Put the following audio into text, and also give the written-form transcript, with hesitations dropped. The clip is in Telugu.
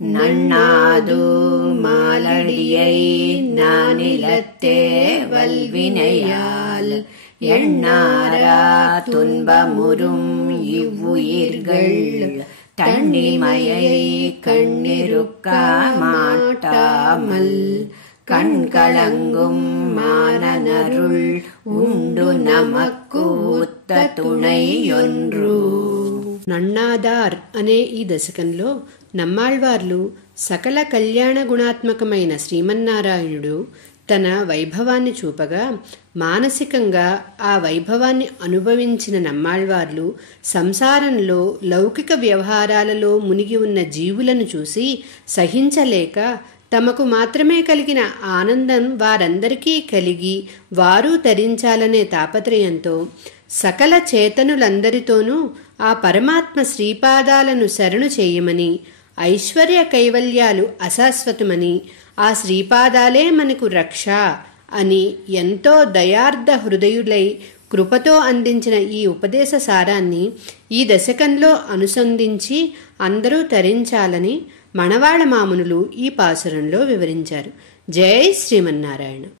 நண்ணாது மாலடியை நானிலத்தே வல்வினையால் எண்ணாரா துன்பமுறும் இவ்வுயிர்கள் தண்டிமையை கண்ணிருக்க மாட்டாமல் கண்கலங்கும் மானனருள் உண்டு நமக்கு ఉత్త తుణైయొండ్రు. నన్నాదార్ అనే ఈ దశకంలో నమ్మాళ్వార్లు సకల కళ్యాణ గుణాత్మకమైన శ్రీమన్నారాయణుడు తన వైభవాన్ని చూపగా మానసికంగా ఆ వైభవాన్ని అనుభవించిన నమ్మాళ్వార్లు సంసారంలో లౌకిక వ్యవహారాలలో మునిగి ఉన్న జీవులను చూసి సహించలేక తమకు మాత్రమే కలిగిన ఆనందం వారందరికీ కలిగి వారు తరించాలనే తాపత్రయంతో సకల చేతనులందరితోనూ ఆ పరమాత్మ శ్రీపాదాలను శరణు చేయమని, ఐశ్వర్య కైవల్యాలు అశాశ్వతమని, ఆ శ్రీపాదాలే మనకు రక్ష అని ఎంతో దయార్ధ హృదయులై కృపతో అందించిన ఈ ఉపదేశ సారాన్ని ఈ దశకంలో అనుసంధించి అందరూ తరించాలని మణవాళ మామునులు ఈ పాసురంలో వివరించారు. జై శ్రీమన్నారాయణ.